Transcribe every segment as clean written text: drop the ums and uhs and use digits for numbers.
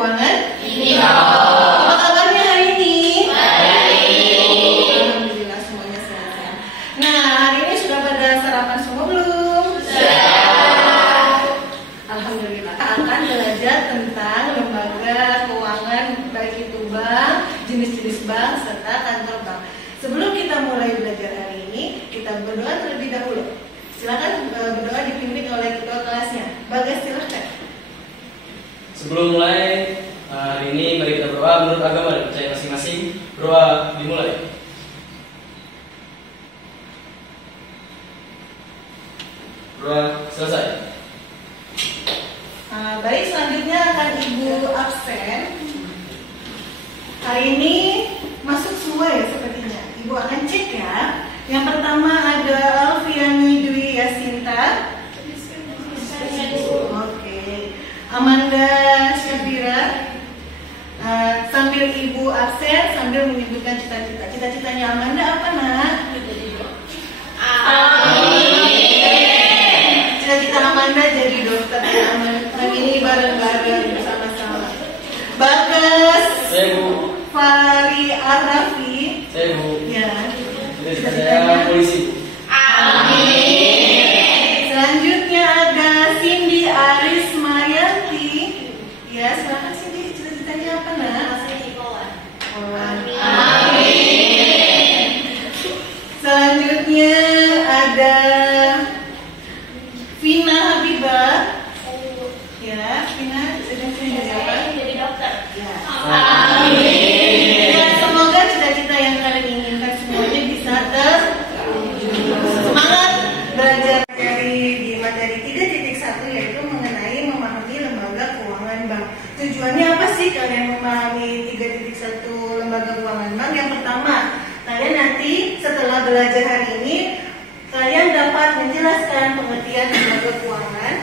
keuangan? Iya. Apa kabarnya hari ini? Baik. Alhamdulillah semuanya sehat. Nah, hari ini sudah pada sarapan semua belum? Sudah. Alhamdulillah. Akan belajar tentang lembaga keuangan, baik itu bank, jenis-jenis bank, serta kantor bank. Sebelum kita mulai belajar hari ini, kita berdoa terlebih dahulu. Silakan berdoa dipimpin oleh ketua kelasnya. Bagas, silakan. Sebelum mulai hari ini, mari kita berdoa menurut agama dan percaya masing-masing. Berdoa dimulai. Berdoa selesai. Baik, selanjutnya akan Ibu absen. Hari ini masuk semua ya sepertinya. Ibu akan cek ya. Yang pertama ada Alfiani Dwi Yasinta. Oke. Amanda Syafira. Sambil Ibu absen, sambil menyebutkan cita-cita. Cita-citanya Amanda apa, Nak? Cita-cita Amanda jadi dokter. Hari ini bareng-bareng bersama-sama. Bagas Saya Bu. Fari Arafi. Saya Bu. Ya. Saya polisi. Selanjutnya ada Cindy Aris Mayanti. Ya, silakan Cindy, cita-citanya apa, Nak? Selanjutnya ada Vina Habibah. Ya, Vina, cita-citanya jadi apa? Jadi dokter. Ya. Ya, semoga cita-cita yang kalian inginkan semuanya bisa terwujud. Semangat belajar di materi 3.1 yaitu mengenai memahami lembaga keuangan bank. Tujuannya apa sih kalian memahami 3.1 lembaga keuangan bank? Yang pertama, kalian nanti setelah belajar hari ini kalian dapat menjelaskan pengertian lembaga keuangan.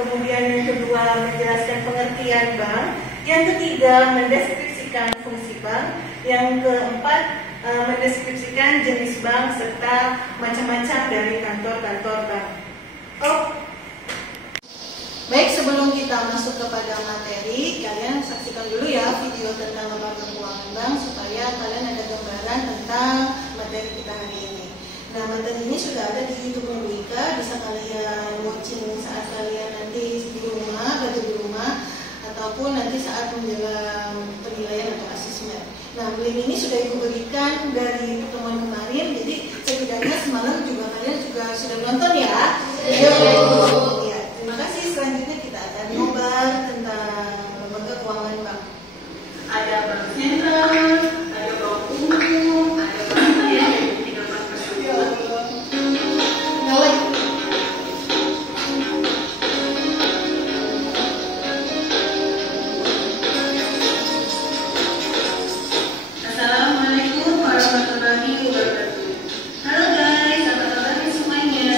Kemudian yang kedua, menjelaskan pengertian bank. Yang ketiga, mendeskripsikan fungsi bank. Yang keempat, mendeskripsikan jenis bank serta macam-macam dari kantor-kantor bank. Baik, sebelum kita masuk kepada materi, kalian saksikan dulu ya video tentang lembaga keuangan bank supaya kalian ada gambaran tentang materi kita hari ini. Nah, materi ini sudah ada di YouTube Ibu Ika, bisa kalian watching saat kalian nanti di rumah, belajar di rumah, ataupun nanti saat menjelang penilaian atau asesmen. Nah, link ini sudah Ibu berikan dari pertemuan kemarin, jadi setidaknya semalam juga kalian juga sudah nonton ya. Ya, terima kasih. Selanjutnya kita akan ngobrol tentang lembaga keuangan bank. Ada bank sentral, ada bank umum, ada bank yang tinggal Assalamualaikum warahmatullahi wabarakatuh. Halo guys, apa kabarnya semuanya?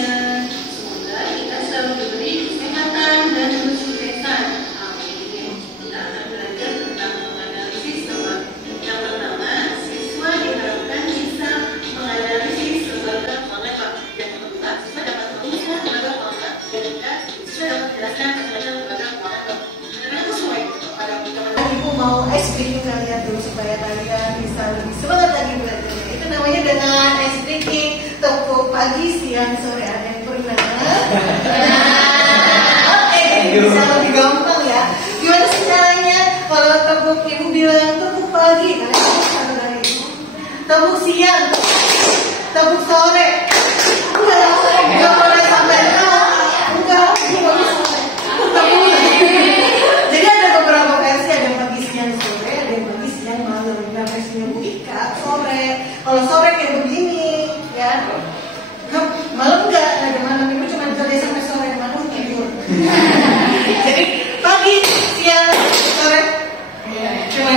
Semoga kita selalu diberi kesehatan dan kesuksesan. Amin. Kita akan belajar tentang menganalisis lembaga. Yang pertama, siswa diharapkan bisa menganalisis lembaga keuangan bank. Yang kedua, siswa dapat merumuskan lembaga keuangan bank. Yang ketiga, siswa dapat menjelaskan macam-macam lembaga keuangan bank. Karena itu semua pada teman-teman. Ibu mau ice breaking kalian dulu supaya kalian bisa lebih semangat lagi belajar. Itu namanya dengan ice breaking tepuk pagi, siang, sore. Ada yang pernah? Oke, bisa lebih gampang ya. Gimana sih caranya? Kalau tepuk ibu bilang tepuk pagi, kalian harus satu dari itu. Tepuk siang, tepuk sore. Enggak boleh sampai enggak boleh sampai. Tepuk. Jadi ada beberapa versi, ada yang pagi, siang, sore, ada yang pagi, siang, malam. Nah, versinya Bu Ika sore. Kalau sore kayak begini, ya. Malam enggak, ada malam ibu cuma kerja sampai sore, malam tidur. Jadi pagi, siang, sore. Cuman.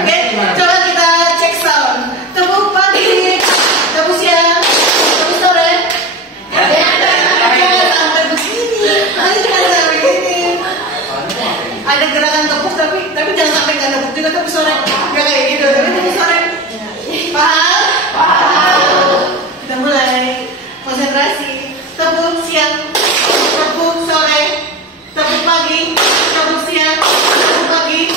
Oke, coba kita cek sound. Tepuk pagi, tepuk siang, tepuk sore. Jangan sampai begini. Jangan sampai begini. Ada gerakan tepuk tapi jangan sampai nggak tepuk juga tepuk sore. Nggak kayak gitu, tapi tepuk sore. Paham? Paham. Kita mulai. Konsentrasi. Tepuk siang, tepuk sore, tepuk pagi, tepuk siang, tepuk pagi,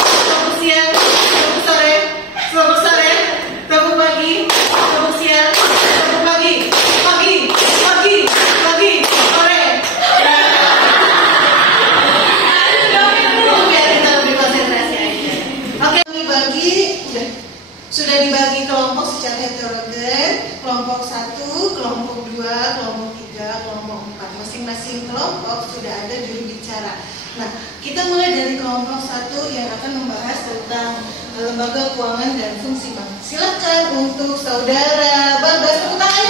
sudah dibagi kelompok secara heterogen, kelompok 1, kelompok 2, kelompok 3, kelompok 4. Masing-masing kelompok sudah ada juru bicara. Nah, kita mulai dari kelompok 1 yang akan membahas tentang lembaga keuangan dan fungsi bank. Silakan untuk saudara Bagas, tepuk tangan.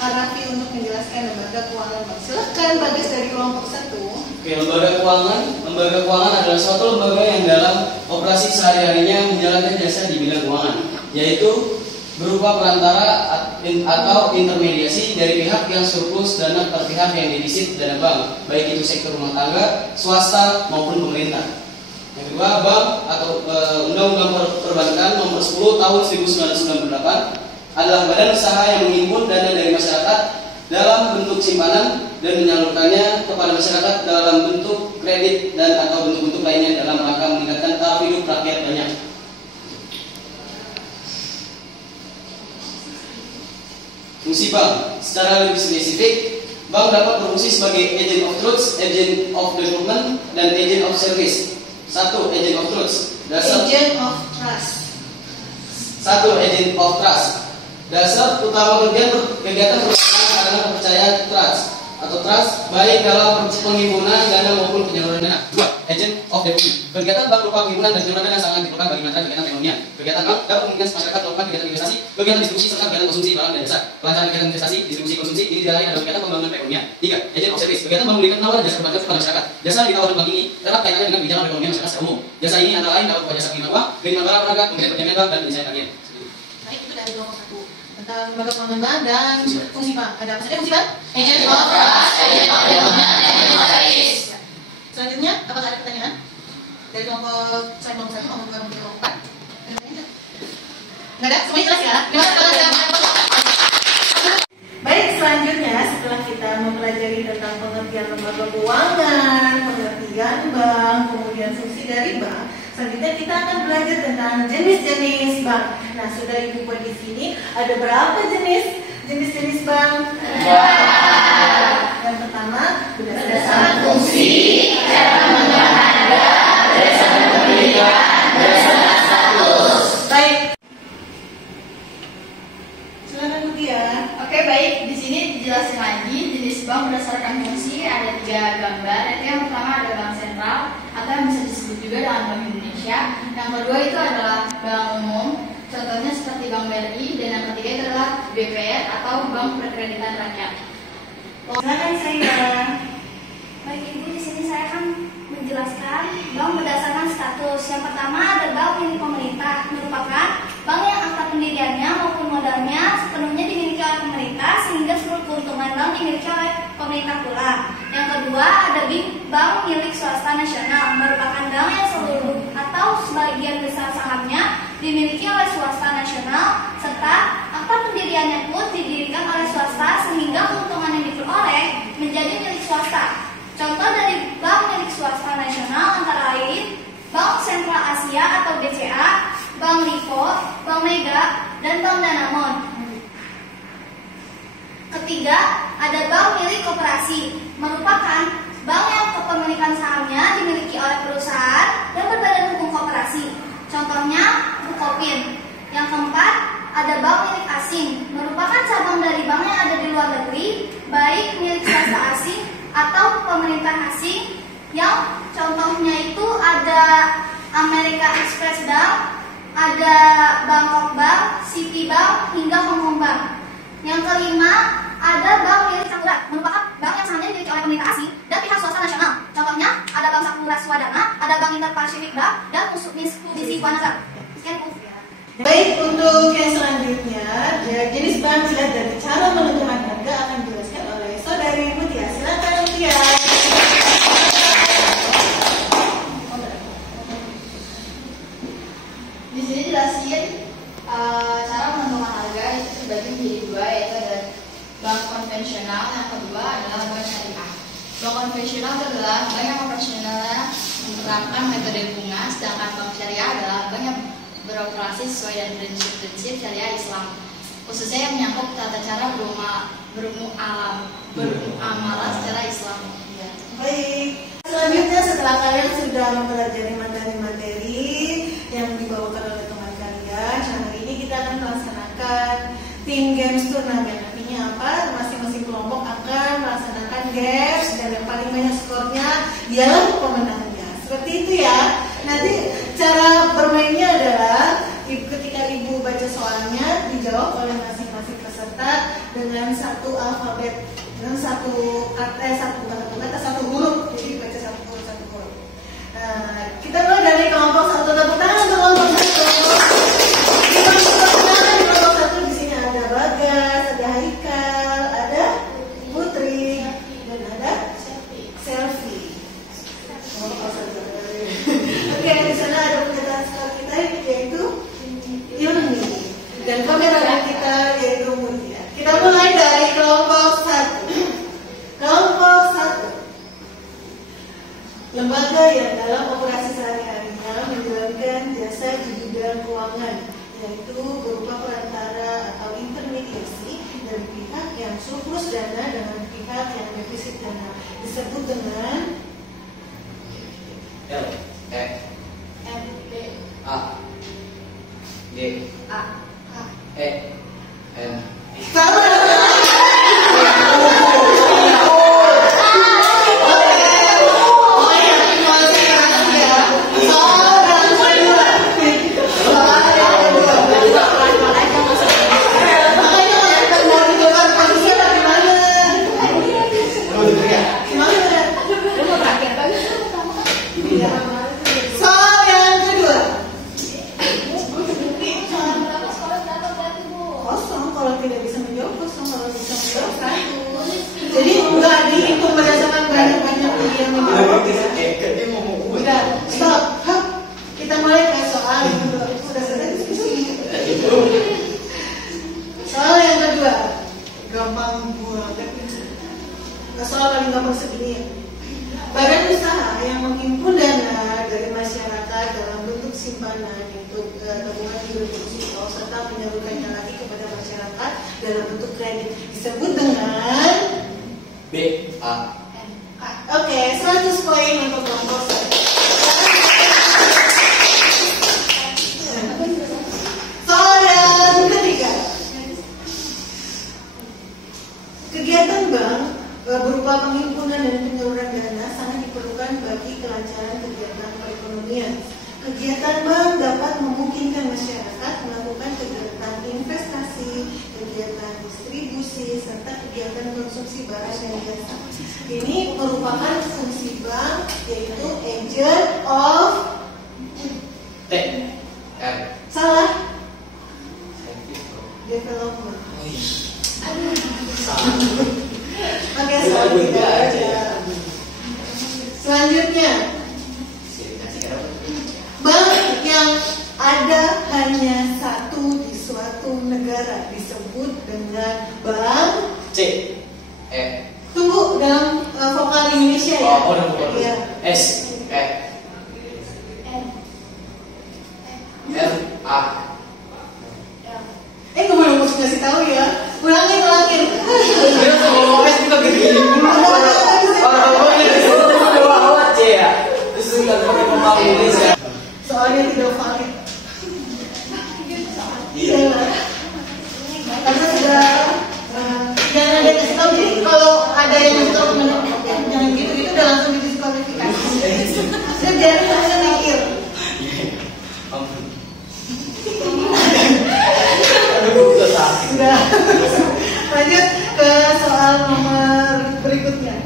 Arafi untuk menjelaskan lembaga keuangan bank. Silakan Bagas dari kelompok 1. Oke, lembaga keuangan adalah suatu lembaga yang dalam operasi sehari-harinya menjalankan jasa di bidang keuangan, yaitu berupa perantara atau intermediasi dari pihak yang surplus dana per pihak yang defisit dana bank, baik itu sektor rumah tangga, swasta maupun pemerintah. Yang kedua, bank atau Undang-Undang Perbankan Nomor 10 Tahun 1998 adalah badan usaha yang menghimpun dana dari masyarakat dalam bentuk simpanan dan menyalurkannya kepada masyarakat dalam bentuk kredit dan atau bentuk-bentuk lainnya dalam rangka meningkatkan taraf hidup rakyat banyak. Fungsi bank secara lebih spesifik, bank dapat berfungsi sebagai agent of truth, agent of development, dan agent of service. 1. Agent of truth. Agent of trust. 1. Agent of trust. Dasar utama kegiatan perbankan adalah kepercayaan trust atau trust baik dalam penghimpunan dana maupun penyaluran dana. 2. Agent of development. Kegiatan bank berupa penghimpunan dan penyaluran dana sangat diperlukan bagi matra kegiatan perekonomian. Kegiatan bank dapat memungkinkan masyarakat melakukan kegiatan investasi, kegiatan distribusi serta kegiatan konsumsi barang dan jasa. Pelancaran kegiatan investasi, distribusi konsumsi ini dilayani adalah kegiatan pembangunan perekonomian. 3. Agent of service. Kegiatan bank memberikan penawaran jasa perbankan kepada masyarakat. Jasa yang ditawarkan bank ini erat kaitannya dengan kebijakan perekonomian masyarakat secara umum. Jasa ini antara lain dapat berupa jasa pengiriman uang, pengiriman barang berharga, pemberian penjamin bank dan desain tagihan. Baik, itu dari kelompok 1 tentang lembaga keuangan bank dan fungsi bank. Ada apa saja fungsi bank? Agent of trust, agent of development, agent of service. Selanjutnya, apakah ada pertanyaan? Dari kelompok saya kelompok 1 maupun kelompok 4? Nggak ada? Semuanya jelas ya? Baik, selanjutnya setelah kita mempelajari tentang pengertian lembaga keuangan, pengertian bank, kemudian fungsi dari bank, selanjutnya kita akan belajar tentang jenis-jenis bank. Nah, sudah Ibu buat di sini ada berapa jenis bank? Yang pertama, berdasarkan Fungsi, cara menjalankan, berdasarkan pendidikan, berdasarkan status. Baik. Silakan Mutia. Oke, baik. Di sini dijelasin lagi jenis bank berdasarkan fungsi. Ada 3 gambar. Itu yang pertama ada bank sentral atau yang bisa disebut juga dengan Bank Indonesia. Yang kedua itu adalah bank umum. Contohnya seperti Bank BRI, dan yang ketiga itu adalah BPR atau Bank Perkreditan Rakyat. Silakan saya. Baik Ibu, di sini saya akan menjelaskan bank berdasarkan status. Yang pertama ada bank milik pemerintah, merupakan bank yang akta pendiriannya maupun modalnya sepenuhnya dimiliki oleh pemerintah sehingga seluruh keuntungan bank dimiliki oleh pemerintah pula. Yang kedua ada bank milik swasta nasional, merupakan bank yang seluruh atau sebagian besar sahamnya dimiliki oleh swasta nasional serta akta pendiriannya pun didirikan oleh swasta sehingga keuntungan yang diperoleh menjadi milik swasta. Contoh dari bank milik swasta nasional antara lain Bank Sentral Asia atau BCA, Bank Lipo, Bank Mega, dan Bank Danamon. Ketiga, ada bank milik koperasi, merupakan bank yang kepemilikan sahamnya dimiliki oleh perusahaan dan berbadan hukum koperasi. Contohnya Bukopin. Yang keempat, ada bank milik asing, merupakan cabang dari bank yang ada di luar negeri, baik milik swasta asing atau pemerintah asing, yang contohnya itu ada Amerika Express Bank, ada Bangkok Bank, Citibank, hingga Hong Kong Bank. Yang kelima, ada bank milik Sakura, merupakan bank yang sahamnya dimiliki oleh pemerintah asing dan pihak swasta nasional. Contohnya ada Bank Sakura Swadana, ada Bank Inter-Pacific Bank, dan Mitsubishi Bank. Sekian Bu. Baik, untuk yang selanjutnya, jenis bank dilihat dari cara menentukan harga akan dijelaskan oleh saudari Mutia. Silakan Mutia. Di sini jelasin cara menentukan harga itu terbagi menjadi 2, yaitu ada bank konvensional, yang kedua adalah bank syariah. Bank konvensional itu adalah bank yang operasionalnya menerapkan metode bunga, sedangkan bank syariah adalah bank yang beroperasi sesuai dengan prinsip-prinsip syariah Islam, khususnya yang menyangkut tata cara bermuamalah secara Islam. Baik, selanjutnya setelah kalian sudah mempelajari materi-materi Nanti cara bermainnya adalah ketika ibu baca soalnya dijawab oleh masing-masing peserta dengan satu alfabet, dengan satu huruf. Jadi baca satu huruf. Nah, kita mulai dari kelompok satu. Tepuk tangan untuk kelompok satu. Di kelompok satu di sini ada Bagas, ada Haikal, ada Putri, dan ada Selfie. Oke, di sana ada peserta skor kita yaitu Yuni dan kameramen kita yaitu Mutia. Kita mulai dari kelompok satu. Kelompok satu. Lembaga yang dalam operasi sehari-harinya menjalankan jasa di bidang keuangan, yaitu berupa perantara atau intermediasi dari pihak yang surplus dana dengan pihak yang defisit dana, disebut dengan L E M B A G A E N. Soal yang kedua. Kosong kalau tidak bisa menjawab kosong, kalau bisa menjawab satu. Jadi enggak dihitung berdasarkan banyak-banyak yang menjawab. Udah, stop. Hap. Kita mulai ke soal yang kedua. Sudah selesai diskusi. Soal yang kedua, gampang banget. Soal paling gampang segini ya. Badan usaha yang menghimpun dana dari masyarakat dalam bentuk simpanan untuk tabungan hidup risiko serta menyalurkannya lagi kepada masyarakat dalam bentuk kredit disebut dengan B A. Oke, 100 poin untuk kelompok satu. Soal yang ketiga. Kegiatan bank berupa penghimpunan dan penyaluran dana sangat diperlukan bagi kelancaran kegiatan perekonomian. Kegiatan bank dapat memungkinkan masyarakat melakukan kegiatan investasi, kegiatan distribusi, serta kegiatan konsumsi barang dan jasa. Ini merupakan fungsi bank, yaitu agent of T R. salah development. Oke, selanjutnya. Selanjutnya, bank yang ada hanya satu di suatu negara disebut dengan bank C E. Tunggu dalam vokal Indonesia ya. Iya. S E R A. Nggak boleh mesti kasih tahu ya. Ulangin. S juga gini. Orang C ya. Terus nggak pakai pembawa Indonesia. Soalnya tidak valid. Iya. Karena sudah jangan ada kasih tahu. Jadi kalau ada yang kasih tahu jangan gitu udah langsung didiskualifikasi. Sudah biarin saya mikir. Sudah. Lanjut ke soal nomor berikutnya.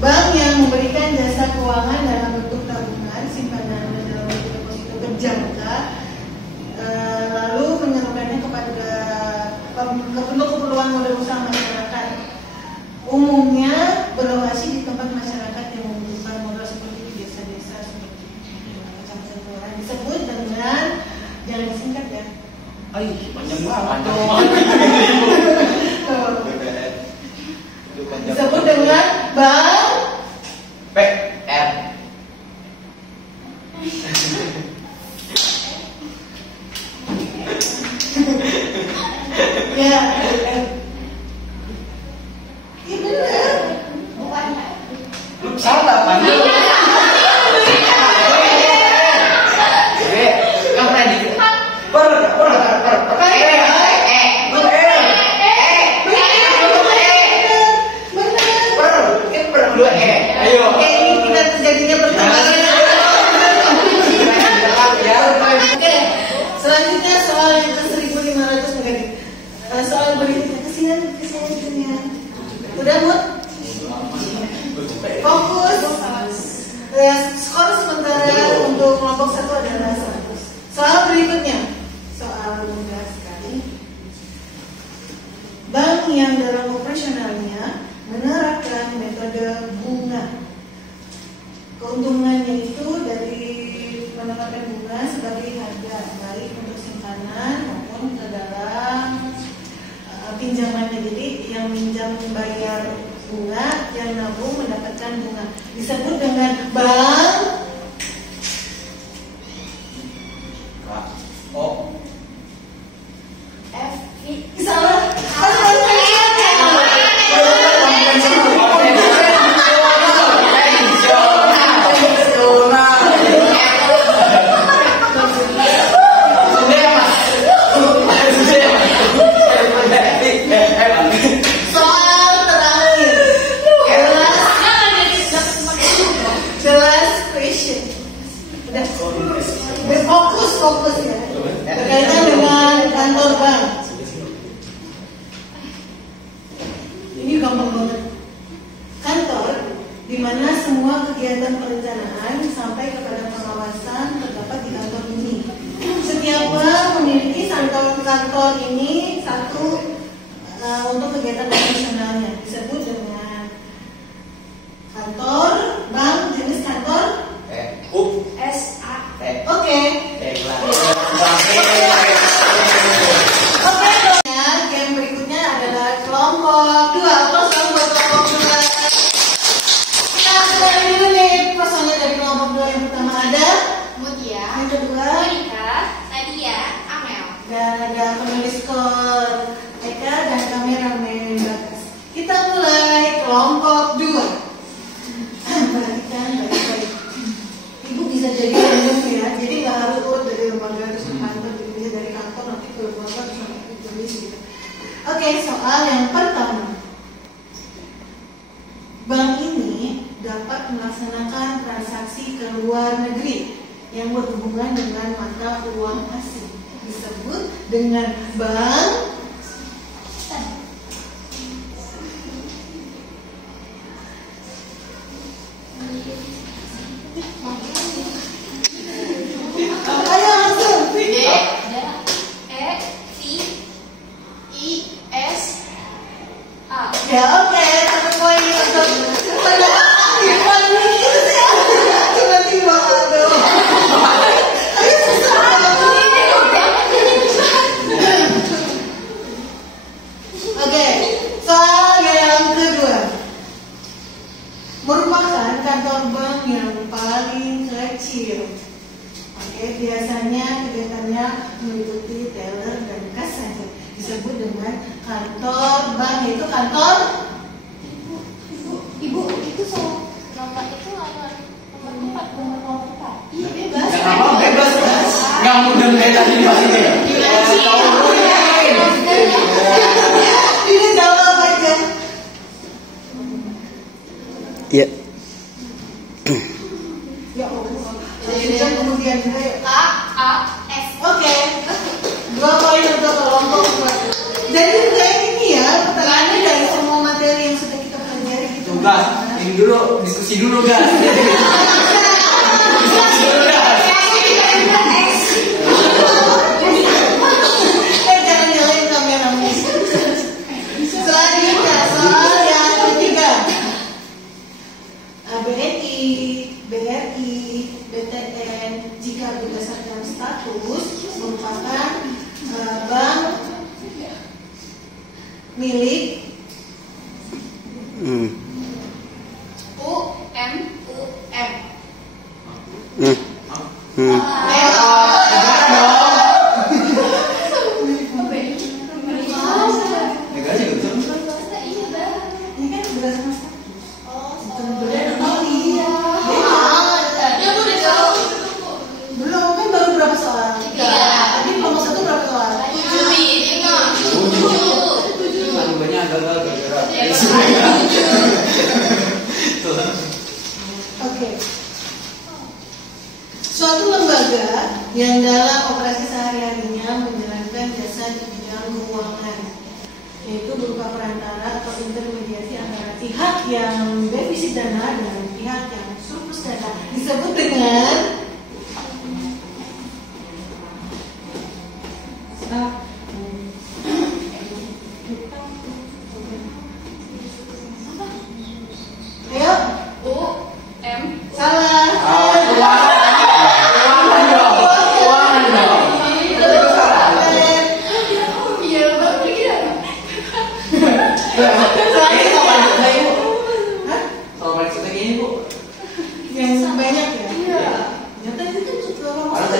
Bank yang memberikan jasa keuangan dalam bentuk tabungan, simpanan dan dalam bentuk deposito berjangka, lalu menyerukannya kepada keperluan modal usaha masyarakat. Umumnya berlokasi di tempat masyarakat yang membutuhkan modal seperti di desa-desa seperti kecamatan kelurahan, disebut dengan, jangan disingkat ya. Panjang banget. Disebut dengan bank P R. ya. Iya benar. Salah panjang. Oke, ini kita terjadinya pertemuan. berikutnya, soal mudah sekali. Bank yang dalam operasionalnya menerapkan metode bunga. Keuntungannya itu dari menerapkan bunga sebagai harga, baik untuk simpanan maupun ke dalam pinjamannya. Jadi yang minjam bayar bunga, yang nabung mendapatkan bunga. Disebut dengan bank salah. Fokus ya, berkaitan dengan kantor bank. Ini gampang banget. Kantor di mana semua kegiatan perencanaan sampai kepada pengawasan terdapat di kantor ini. Setiap bank memiliki kantor ini satu untuk kegiatan operasionalnya, disebut dengan kantor bank. Jenis kantor SA. Oke. Yang berikutnya adalah kelompok 2. Terus buat kelompok 2. Kita mulai dulu nih personnya dari kelompok 2. Yang pertama ada Mutia, yang kedua Monika, Nadia, Amel. dan ada penulis skor Eka dan kameramen Bagas. Kita mulai kelompok 2. Perhatikan baik-baik. Ibu bisa jadi umum ya, jadi nggak harus dari lembaga terus ke kantor, bisa dari kantor nanti ke lembaga terus nanti ke tulis gitu. Oke, soal yang pertama, bank ini dapat melaksanakan transaksi ke luar negeri yang berhubungan dengan mata uang asing, disebut dengan bank ya. Oke, satu poin untuk Irfan ini tiba-tiba aduh. Ayo susah. Oke, soal yang kedua merupakan kantor bank yang paling kecil. Oke, biasanya kegiatannya meliputi teller dan kas saja. Disebut dengan kantor bank, itu kantor Ibu, itu soal nomor itu nomor 4. Iya, bebas. Bebas. Nggak mudah kayak tadi pasti. Ini jawab aja. Iya. Ya Allah. Jadi kemudian KAS. oke. 2 poin untuk kelompok 2. Jadi kayak ini ya, pertanyaannya dari semua materi yang sudah kita pelajari gitu. Tugas. Ini dulu diskusi dulu guys. Diskusi dulu guys. Jangan nyalain kameramu. Selanjutnya soal yang ketiga. BNI, BRI, BTN jika berdasarkan status merupakan bank milik UMUM. Negara juga bisa. ini kan berdasarkan status. Belum kan baru berapa soal? 3. Tadi kelompok 1 berapa soal? 7. Kan banyak gagal gara-gara. Oke. Suatu lembaga yang dalam operasi sehari-harinya menjalankan jasa di bidang keuangan, yaitu berupa perantara atau intermediasi antara pihak yang defisit dana dan pihak yang surplus dana, disebut dengan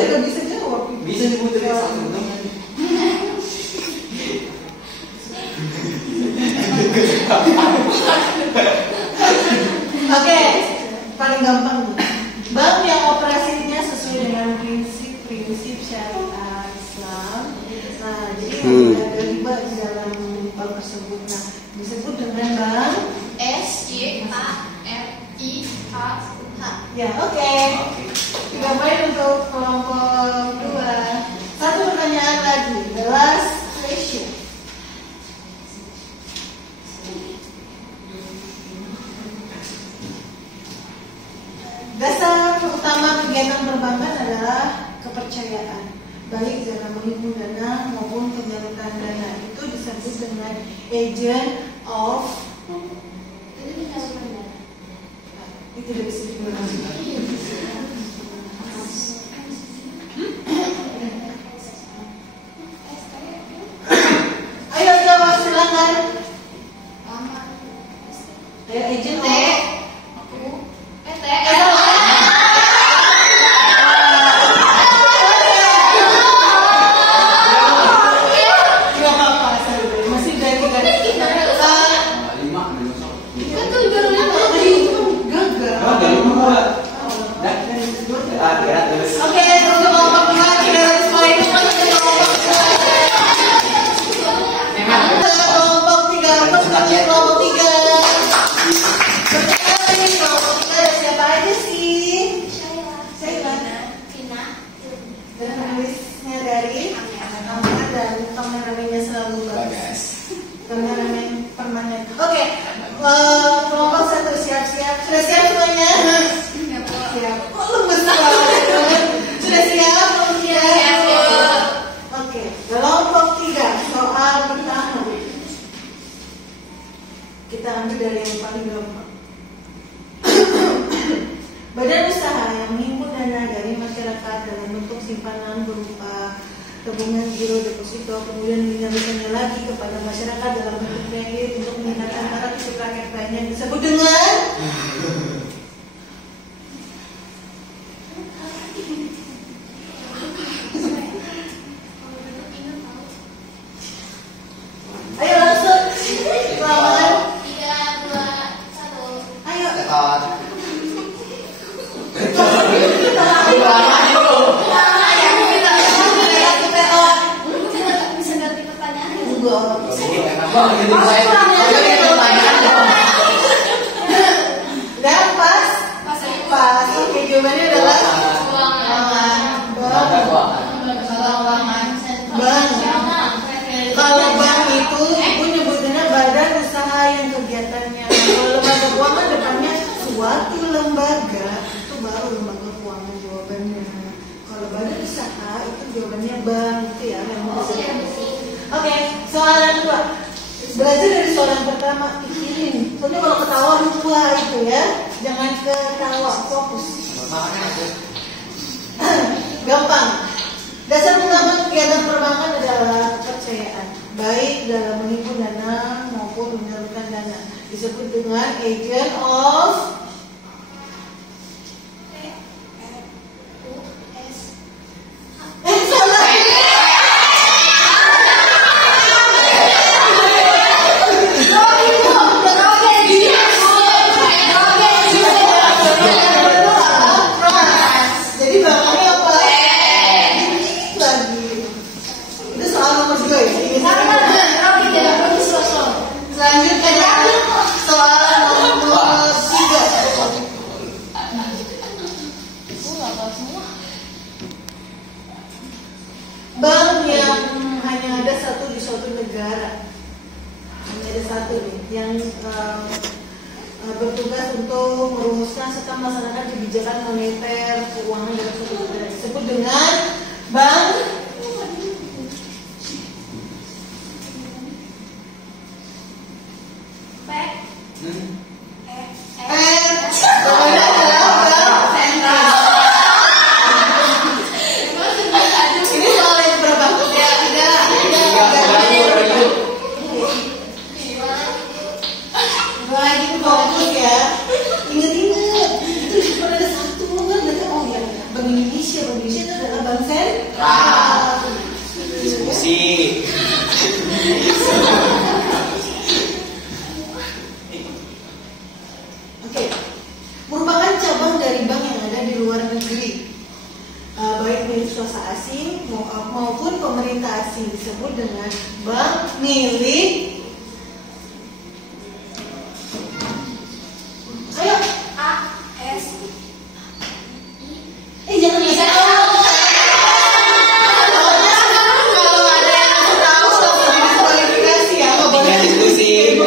saya nggak bisa jawab. Bisa diputerin satu teman. Oke, paling gampang nih. Bank yang operasinya sesuai dengan prinsip syariah Islam. Nah, jadi ada riba di dalam bank tersebut. Nah, disebut dengan bank SYARIAH. ya. Oke. 3 poin untuk kelompok 2. Satu pertanyaan lagi. The last question. Dasar utama kegiatan perbankan adalah kepercayaan, baik dalam menghimpun dana maupun penyaluran dana. Itu disebut dengan agent of. Itu tidak bisa digunakan. Ayo jawab silakan. Ayo agent of. Oke, untuk kelompok 2 300 poin untuk kelompok 3. Kelompok 3. Berkali kelompok 3 ada siapa aja sih? Saya dan penulisnya dari Amar dan kameramennya selalu bagus. Kameramen permanen. Oke, kelompok 1 siap-siap. Sudah siap semuanya? Siap. Kok lemes banget? Sudah siap? Siap. Oke, kelompok 3 soal pertama. Kita ambil dari yang paling gampang. Badan usaha yang menghimpun dana dari masyarakat dalam bentuk simpanan berupa tabungan giro deposito, kemudian menyalurkannya lagi kepada masyarakat dalam bentuk kredit untuk meningkatkan taraf hidup rakyat lainnya disebut dengan ayo langsung lawan. 3, 2, 1. Ayo. Bisa ganti pertanyaan. Dan pas. Oke, jawabannya adalah bank. Kalau bank itu ibu nyebutnya badan usaha yang kegiatannya. Kalau lembaga keuangan depannya suatu lembaga, itu baru lembaga keuangan jawabannya. Kalau badan usaha itu jawabannya bank, itu ya yang mau disebut. Oke, soalan kedua. Belajar dari soalan pertama, pikirin. Soalnya kalau ketawa lupa itu ya, jangan ketawa, fokus. Gampang. Dasar utama kegiatan perbankan adalah kepercayaan, baik dalam menghimpun dana maupun menyalurkan dana. Disebut dengan agent of. Salah. Jadi belakangnya apa? Lagi. Itu soal nomor 2 ya. Selanjutnya soal nomor 3. Bank yang hanya ada satu di suatu negara, hanya ada satu nih yang bertugas untuk merumuskan serta melaksanakan kebijakan moneter keuangan dalam suatu negara disebut dengan bank. Ini soal yang berapa? Ya, tidak. Lagi fokus ya. Ingat-ingat. Itu cuma ada satu kan. Oh ya, Bank Indonesia. Indonesia itu adalah bank sentral. Diskusi. Oke, merupakan cabang dari bank yang ada di luar negeri, baik milik swasta asing maupun pemerintah asing, disebut dengan bank milik. Ayo, AS. jangan bisa tahu. Kalau ada yang tahu langsung didiskualifikasi ya, nggak boleh Diskusi.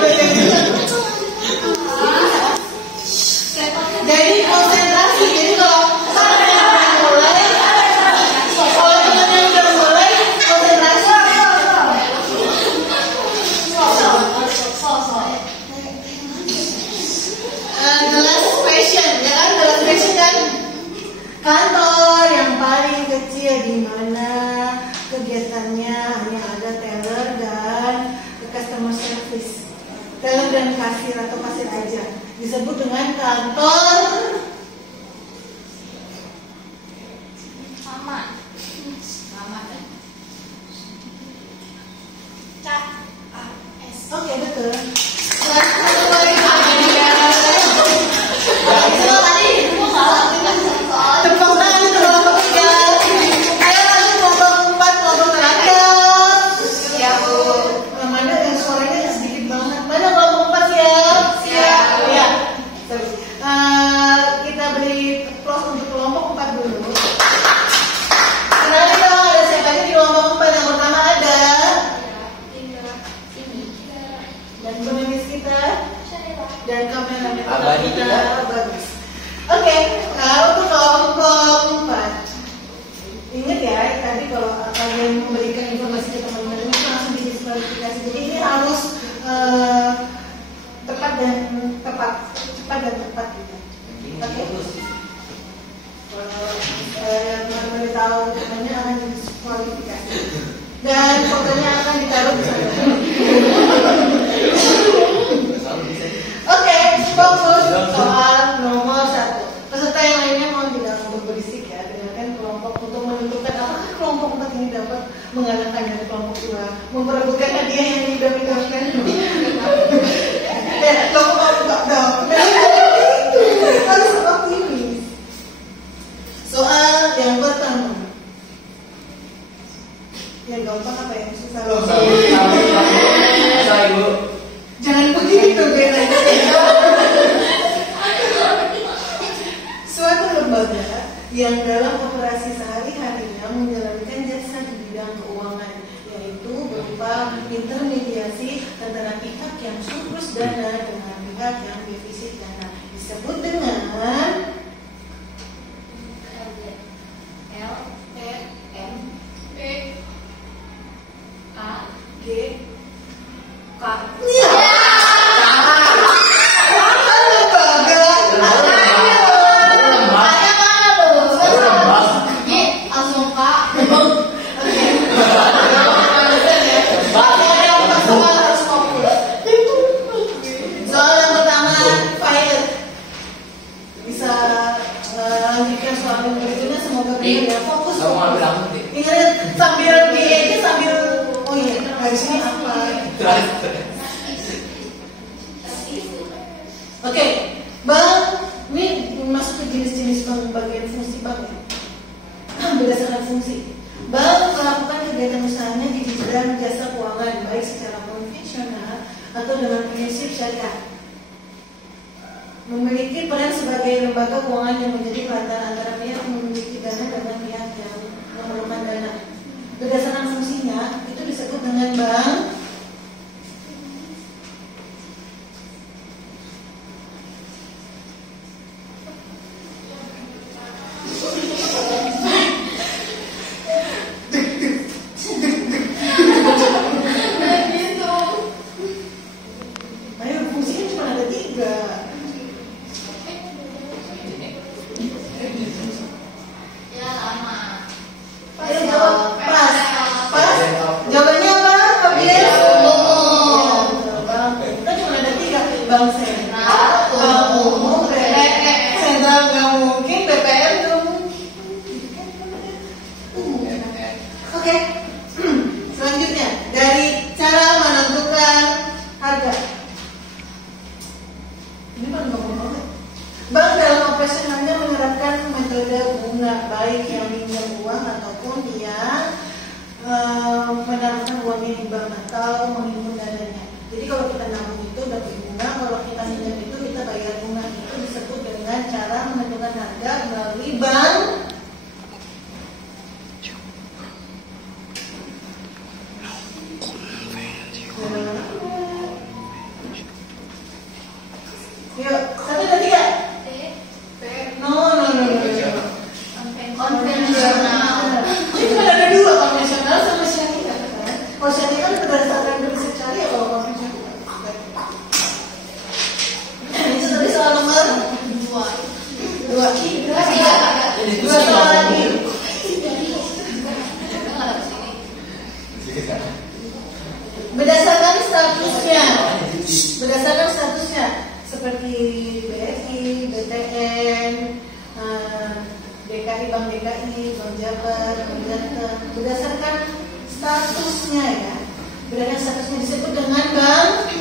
Jadi konsentrasi. Jadi kalau teman-teman mulai, kalau teman-teman udah mulai konsentrasi. The last question, ya kan? The last question kan? Kantor yang paling kecil di mana kegiatannya hanya ada teller dan customer service, teller dan kasir atau kasir aja, disebut dengan kantor Sama. Sama kan? CAS. Oke, betul. Tepuk tangan kelompok 3. Ayo lanjut kelompok 4, kelompok terakhir. Siap, Bu. Mana yang suaranya sedikit banget? Mana kelompok 4 siap? Siap. Ya. Sorry. Kita beri close untuk kelompok 4 dulu. Kenalin dong, ada siapa aja di kelompok 4? Yang pertama ada dan penulis kita dan kameramen Abadi kita. kita. Bagus. Oke, untuk kelompok 4. Ingat ya, tadi kalau kalian memberikan informasi ke teman-teman itu langsung didiskualifikasi. Jadi ini harus cepat dan tepat gitu. Oke. Teman-teman tahu namanya akan didiskualifikasi dan fotonya akan ditaruh di sana. Oke, fokus soal nomor 1. Peserta yang lainnya mau tidak untuk berisik ya, dengarkan kelompok untuk menentukan apakah kelompok 4 ini dapat mengalahkan dari kelompok 2, memperebutkan hadiah yang didapatkan. Kelompok 4 dapat. Harus optimis. Soal yang pertama. Yang gampang apa yang susah? Ibu. Jangan begitu bedanya. Suatu lembaga yang dalam operasi sehari-harinya menjalankan jasa di bidang keuangan, yaitu berupa intermediasi antara pihak yang surplus dana dengan pihak yang defisit dana, disebut dengan Oke, bank ini masuk ke jenis-jenis bank, bagian fungsi bank ya. Berdasarkan fungsi, bank melakukan kegiatan usahanya di bidang jasa keuangan baik secara konvensional atau dengan prinsip syariah. Memiliki peran sebagai lembaga keuangan yang menjadi perantara antara pihak yang memiliki dana dengan pihak yang memerlukan dana. Berdasarkan fungsinya itu disebut dengan bank. Bank sentral, bank umum, sentral nggak mungkin, BPR nggak mungkin. baik yang minjam uang ataupun yang menaruhkan uangnya di bank atau menghimpun dananya. Jadi kalau kita nabung itu dapat bunga, kalau kita minjam itu kita bayar bunga. Itu disebut dengan cara menentukan harga melalui bank. Yuk, 1, 2, 3. No. Konvensional. Jadi kan ada dua, konvensional sama syariah kan. Kalau syariah kan berdasarkan prinsip syariah, kalau konvensional. Itu tadi soal nomor 2. 2 soal lagi. Berdasarkan statusnya seperti BRI, BTN, DKI, Bank DKI, Bank Jabar, Bank Jateng. Berdasarkan statusnya ya. Berdasarkan statusnya disebut dengan bank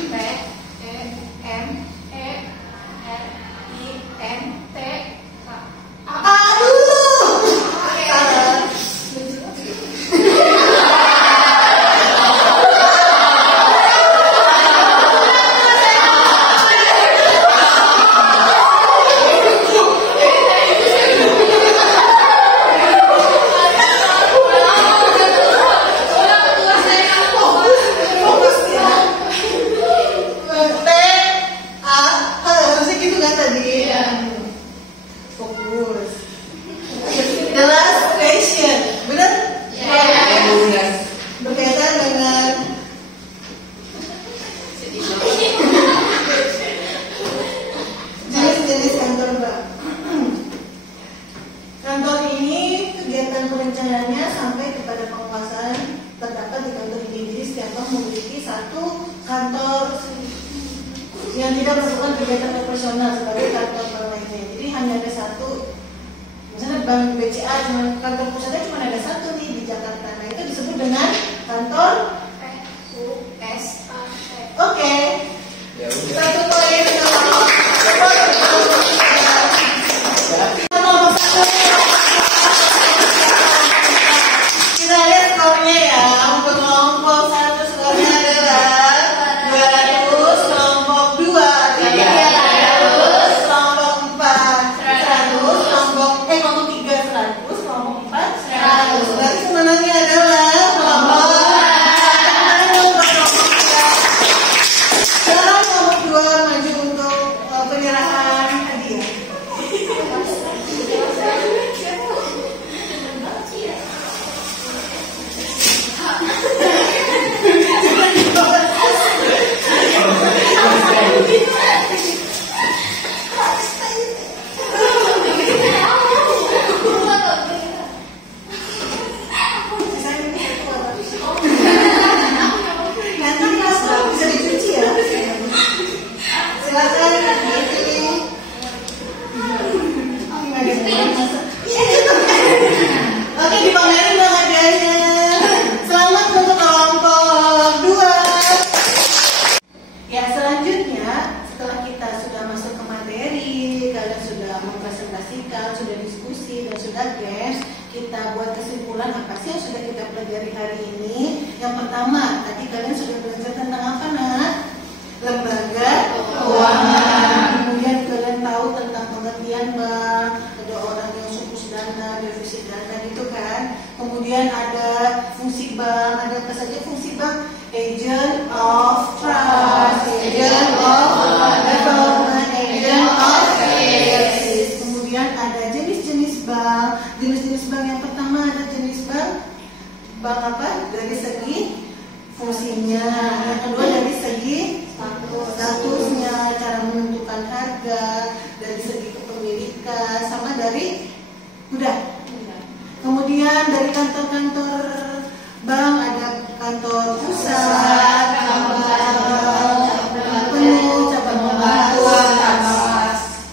yang tidak melakukan kegiatan operasional sebagai kantor bank lainnya. Jadi hanya ada satu, misalnya bank BCA cuma kantor pusatnya cuma ada satu nih di Jakarta. Nah itu disebut dengan kantor PUSAT. Oke. Satu poin kita lihat skornya ya. Untuk kelompok 1 skornya adalah 200, kelompok 2 300, kelompok 4 100, kelompok 3 100, kelompok 4 100. Berarti sebenarnya adalah kelompok 3. Sekarang kelompok 2 maju untuk penyerahan hadiah. Oke, dipamerin dong hadiahnya. Selamat untuk kelompok 2. Ya, selanjutnya setelah kita sudah masuk ke materi, kalian sudah mempresentasikan, sudah diskusi, dan sudah games, kita buat kesimpulan apa sih yang sudah kita pelajari hari ini. Yang pertama, tadi kalian sudah belajar tentang apa, Nak? Lembaga keuangan. Kemudian kalian tahu tentang pengertian bank, ada orang yang surplus dana, defisit dana gitu kan. Kemudian ada fungsi bank, ada apa saja fungsi bank? Agent of trust, agent of development, agent of services. Kemudian ada jenis-jenis bank. Jenis-jenis bank yang pertama ada jenis bank apa? Dari segi fungsinya. Yang kedua dari segi statusnya, cara menentukan harga, dari segi kepemilikan, sama dari udah. Kemudian dari kantor-kantor bank ada kantor pusat, cabang cabang.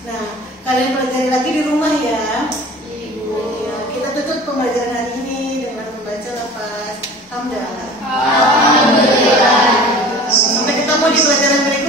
Nah, kalian pelajari lagi di rumah ya. Ibu. Ya, kita tutup pembelajaran hari ini dengan membaca lafaz hamdalah. Alhamdulillah. Sampai ketemu di pelajaran berikutnya.